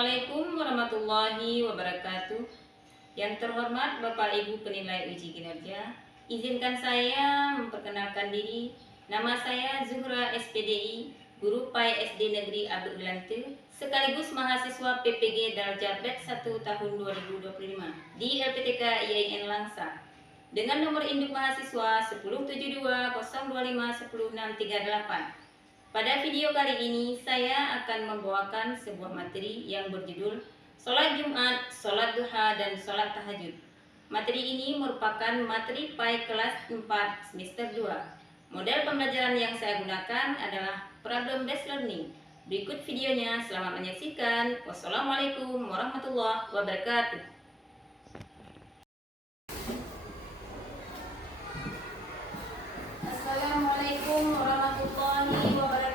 Assalamualaikum warahmatullahi wabarakatuh. Yang terhormat Bapak Ibu penilai uji kinerja, izinkan saya memperkenalkan diri. Nama saya Zuhra SPDI, guru PAI SD Negeri Abdul Lante, sekaligus mahasiswa PPG Darjah Batch 1 tahun 2025 di LPTK IAIN Langsa. Dengan nomor induk mahasiswa 107202510638. Pada video kali ini saya akan membawakan sebuah materi yang berjudul Sholat Jumat, Sholat Duha, dan Sholat Tahajud. Materi ini merupakan materi PAI kelas 4 semester 2. Model pembelajaran yang saya gunakan adalah problem based learning. Berikut videonya, selamat menyaksikan. Wassalamualaikum warahmatullahi wabarakatuh. Assalamualaikum warahmatullahi wabarakatuh.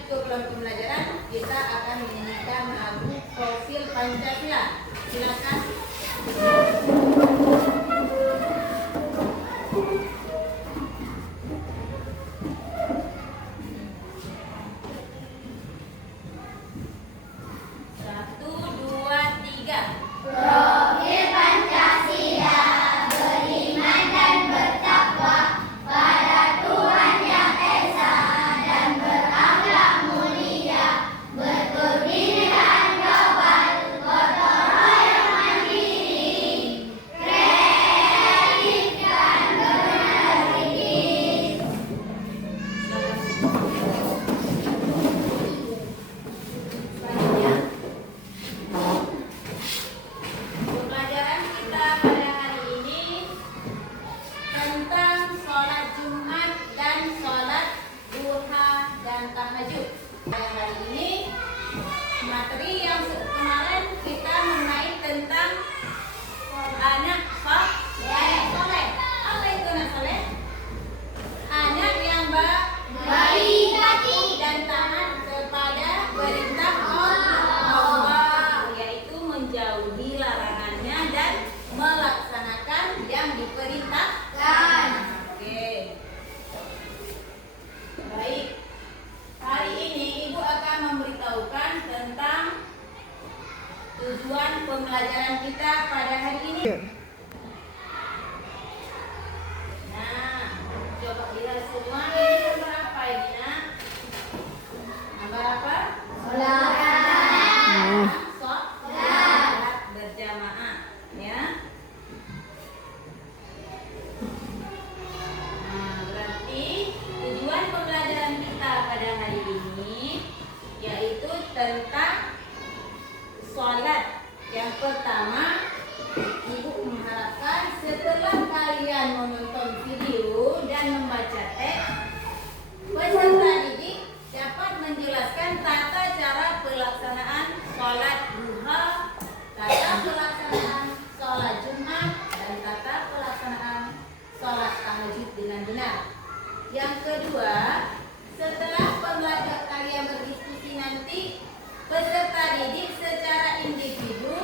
lanjut ke kelompok pembelajaran, kita akan menyanyikan lagu Profil Pancasila. Silakan. Satu, dua, tiga. Profil Pancasila, beriman dan bertakwa pada Tuhan Yang Esa dan berakhlak mulia, berkebinekaan global, gotong royong mandiri, kreatif dan berenergis. Selanjutnya, pembelajaran kita pada hari ini tentang sholat Jumat dan sholat duha dan tahajud. Pada hari ini, materi yang kemarin kita mengenai tentang anak soleh. Apa itu anak soleh? Anak yang baik hati dan taat kepada perintah Allah, yaitu menjauhi larangannya dan melaksanakan yang diperintahkan. Oke. Baik. Hari ini Ibu akan memberitahukan tentang tujuan pembelajaran kita pada hari ini. Nah, coba lihat semua ini gambar apa ini, Nak? Gambar apa? Sholat berjamaah, ya. Nah, berarti tujuan pembelajaran kita pada hari ini yaitu tentang sholat. Yang pertama, Ibu mengharapkan setelah kalian menonton video dan membaca teks, peserta didik dapat menjelaskan tata cara pelaksanaan sholat duha, tata pelaksanaan sholat Jumat, dan tata pelaksanaan sholat tahajud dengan benar. Yang kedua, setelah pembelajaran kalian berdiskusi nanti, peserta didik secara individu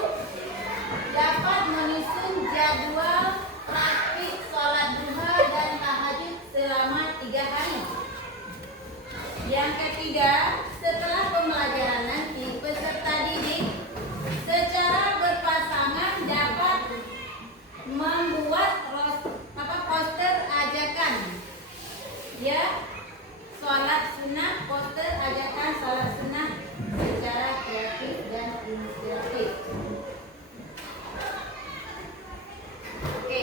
dapat menyusun jadwal praktik sholat duha dan tahajud selama 3 hari. Yang ketiga, setelah pembelajaran nanti, peserta didik secara berpasangan dapat membuat poster ajakan, ya, sholat sunnah, poster ajakan sholat sunnah secara kreatif dan inspiratif. Oke.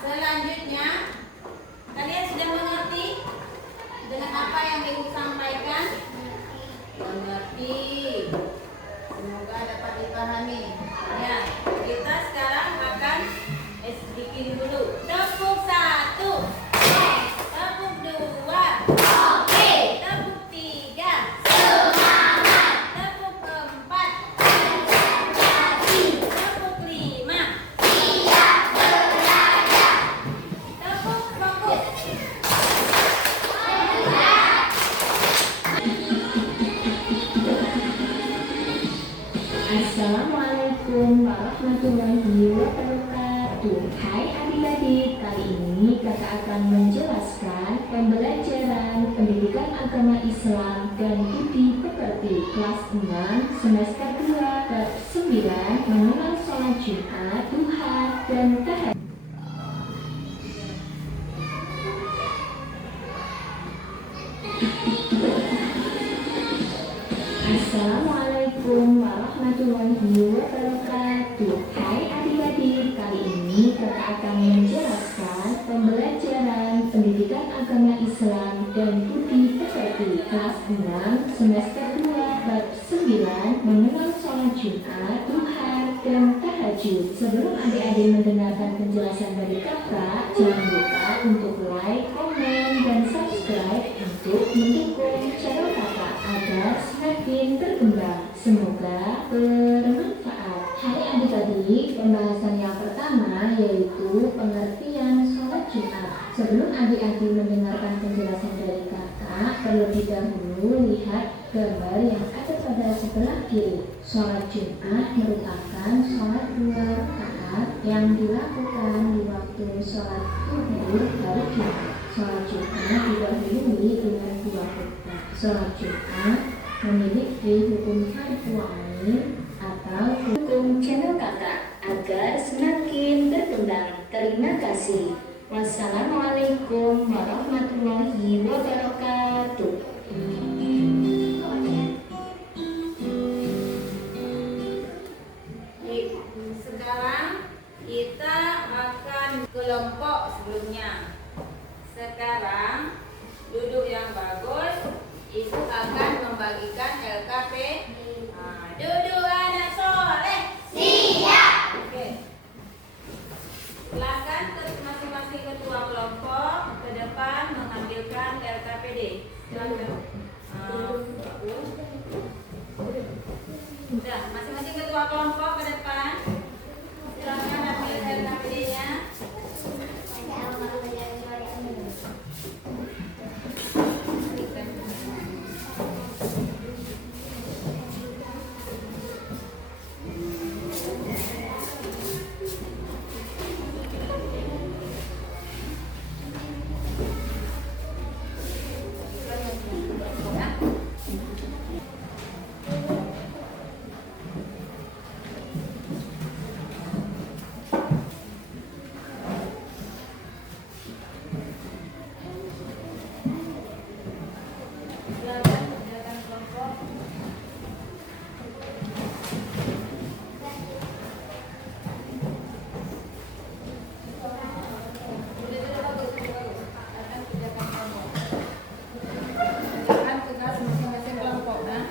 Selanjutnya, kalian sudah mengerti dengan apa yang Ibu sampaikan? Mengerti. Semoga dapat dipahami. Ya, kita sekarang akan bikin dulu. Tepuk 1. Tepuk 2. Oke, Tepuk 3. semangat, Tepuk 4. konsentrasi, Tepuk 5. siap belajar, Tepuk fokus. Assalamualaikum warahmatullahi wabarakatuh. Hai adik-adik, kali ini kakak akan menjelaskan pembelajaran pendidikan agama Islam dan budi pekerti kelas 6 semester 2 bab 9 mengenal sholat Jumat, duha, dan tahajud. Assalamualaikum warahmatullahi wabarakatuh. Hai adik-adik, kali ini kakak akan menjelaskan pembelajaran pendidikan agama Islam dan budi pekerti kelas 6 semester 2 bab 9 mengenal sholat Jumat, duha, dan tahajud. Sebelum adik-adik mendengarkan penjelasan dari kakak, jangan lupa untuk like, komen, dan subscribe untuk mendukung channel kakak agar semakin berkembang. Semoga bermanfaat. Hai adik-adik, pembahasan yang pertama yaitu pengertian sholat Jumat. Sebelum adik-adik Adi mendengarkan penjelasan dari kakak, terlebih dahulu lihat gambar yang ada pada sebelah kiri. Sholat Jumat merupakan sholat 2 rakaat yang dilakukan di waktu sholat zuhur hari Jumat. Sholat Jumat didahului dengan 2 khutbah. Sholat Jumat memiliki hukum fardhu ain atau hukum channel kakak agar semakin berkembang. Terima kasih. Wassalamualaikum warahmatullahi wabarakatuh. Sekarang kita akan kelompok sebelumnya. Sekarang duduk yang bagus. Ibu akan membagikan LKP. Duduk anak soleh. Siap. Oke. Silakan ke masing-masing ketua kelompok ke depan mengambilkan LKPD. Silakan. Sudah, masing-masing ketua kelompok ke depan. Silakan ambil LKPD-nya. Silakan menjalankan kelompok. Sudah bagus. Akan kerjakan kelompok. Kerjakan tugas masing-masing kelompok, nah.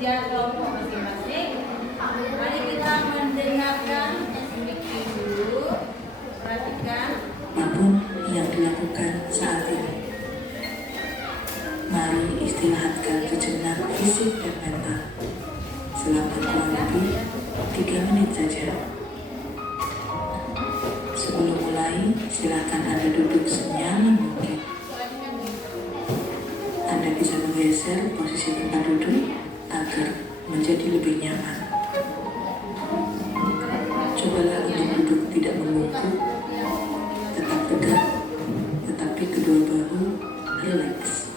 kerja kelompok masing-masing. Mari kita mendengarkan SMBQ dulu. Perhatikan. Apapun yang dilakukan saat ini, mari istirahatkan sejenak fisik dan mental selama kurang lebih 3 menit saja. Sebelum mulai, silakan Anda duduk senyaman mungkin. Anda bisa menggeser posisi tempat duduk agar menjadi lebih nyaman. Cobalah untuk duduk tidak membungkuk, tetap tegak, tetapi kedua bahu rileks.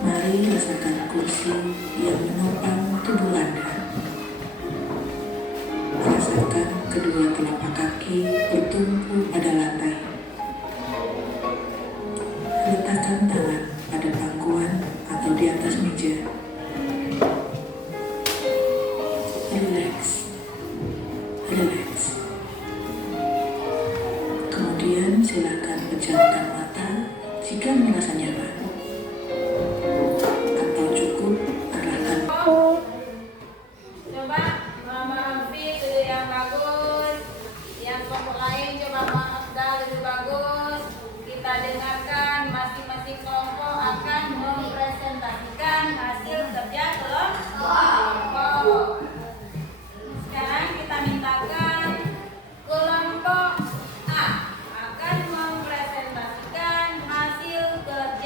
Mari rasakan kursi yang menopang tubuh Anda. Rasakan kedua telapak kaki bertumpu pada lantai. Letakkan tangan pada pangkuan atau di atas meja. Relax, relax. Kemudian silakan pejamkan mata jika merasa nyaman. Atau cukup arahkan. Coba Mama Amfi dulu yang bagus, yang kelompok lain coba Mama Afdal lebih bagus. Kita dengarkan masing-masing kelompok akan mempresentasikan hasil kerja kelompok. Sekarang kita mintakan kelompok A akan mempresentasikan hasil kerja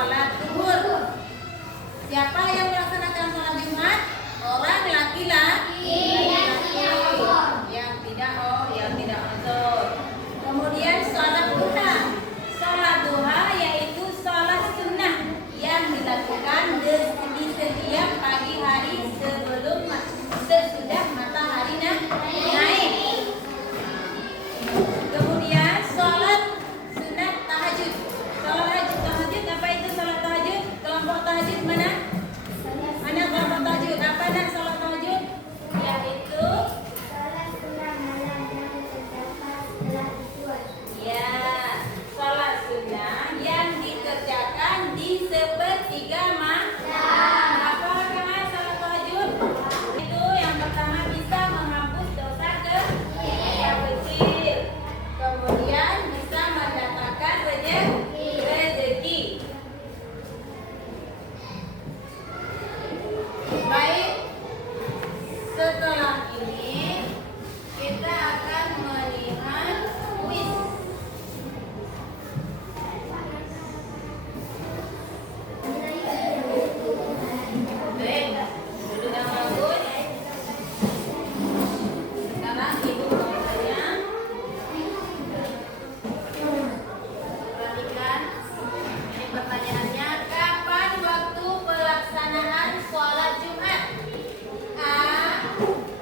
sholat zuhur. Siapa yang melaksanakan sholat Jumat? Orang laki-laki yang tidak uzur. Kemudian sholat duha. Sholat duha yaitu sholat sunnah yang dilakukan di setiap pagi hari sesudah matahari naik. Kemudian sholat sunat tahajud. Sholat tahajud apa itu sholat tahajud? Kelompok tahajud mana? Mana kelompok tahajud? Apa dan sholat tahajud? Yaitu sholat sunnah yang dikerjakan di sepertiga malam. Apa rakaat sholat tahajud? Itu yang pertama bisa menghapus dosa kecil. Kemudian bisa mendatangkan rezeki. Baik, setelah ini kita akan melihat kuis. Baik, duduk yang bagus. Sekarang ibu mau tanya. Perhatikan, ini pertanyaannya. Kapan waktu pelaksanaan sholat Jumat? A.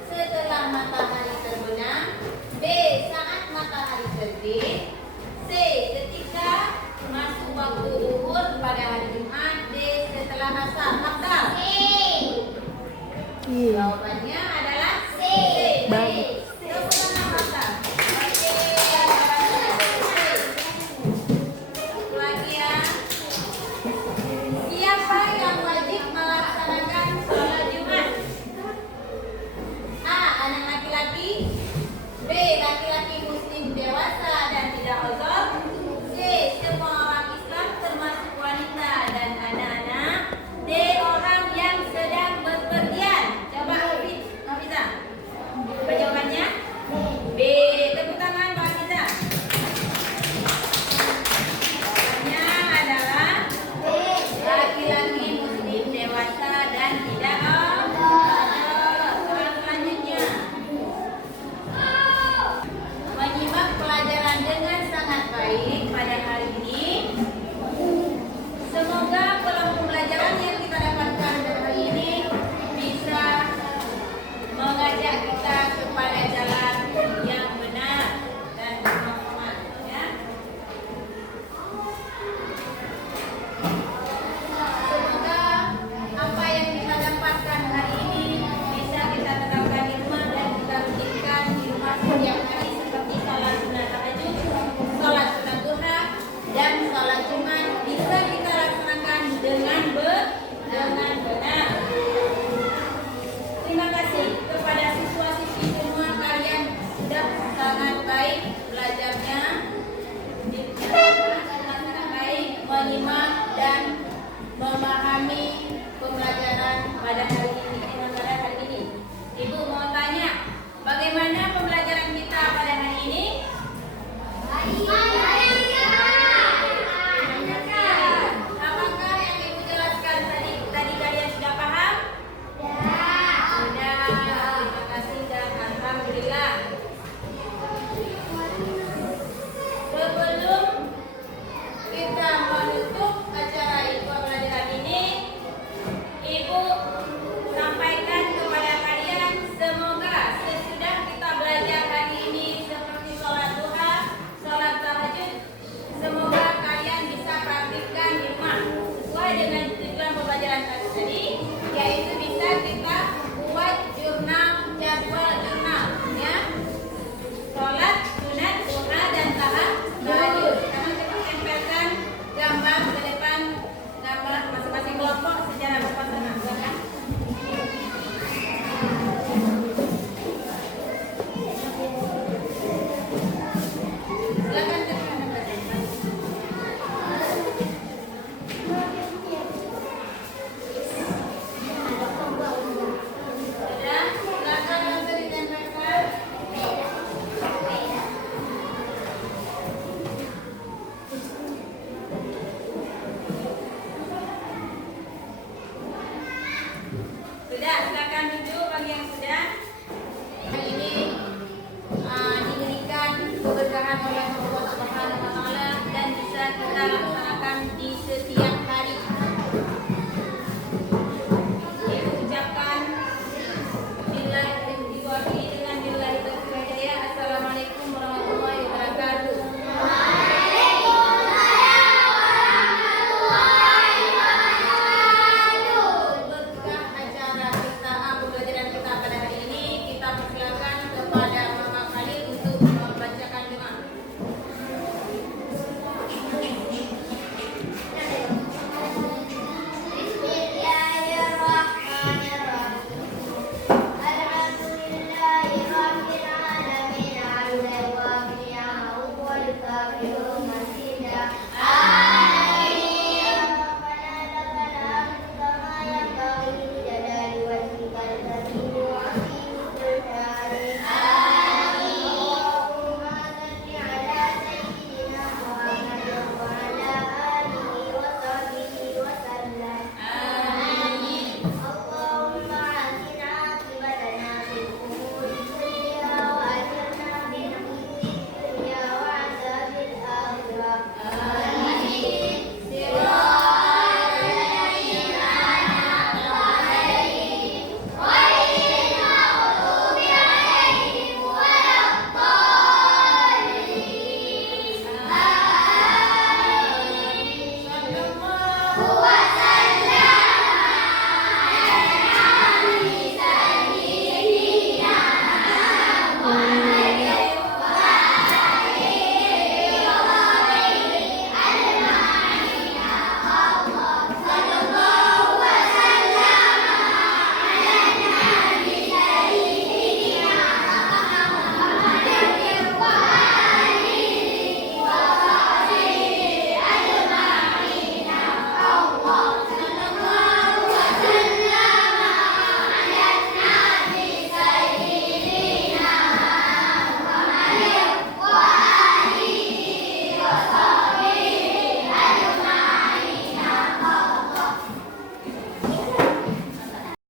Setelah matahari terbenam. B. Saat matahari terbit. C. Ketika masuk waktu zuhur pada hari Jumat. D. Setelah asar. Afdal. Jawabannya adalah C. Baik. Tepuk tangan Afdal. Oke, jawabannya C. Satu lagi ya. Siapa yang wajib melaksanakan sholat Jumat? A. Anak laki-laki. B. Laki-laki muslim dewasa dan tidak uzur. C. Semua orang Islam termasuk wanita dan anak-anak. D. Orang yang sedang berpergian. Coba Hafiza. Apa jawabannya? B. Tepuk tangan Pak Hafiza. Jawabannya adalah laki-laki muslim dewasa dan tidak uzur. Soal selanjutnya. Menyimak pelajaran dengan sangat baik pada hari ini. Semoga pembelajaran yang kita dapatkan hari ini bisa mengajak kita kepada jalan yang benar dan bermanfaat, ya. Semoga apa yang kita dapatkan hari ini bisa kita terapkan di rumah dan kita rutinkan di rumah setiap hari seperti sholat sunat tahajud, sholat sunat duha, dan sholat Jumat bisa kita laksanakan dengan benar. Terima kasih kepada siswa-siswi semua, kalian sudah sangat baik belajarnya, sangat baik menyimak dan memahami pembelajaran pada hari ini. Ibu mau tanya, bagaimana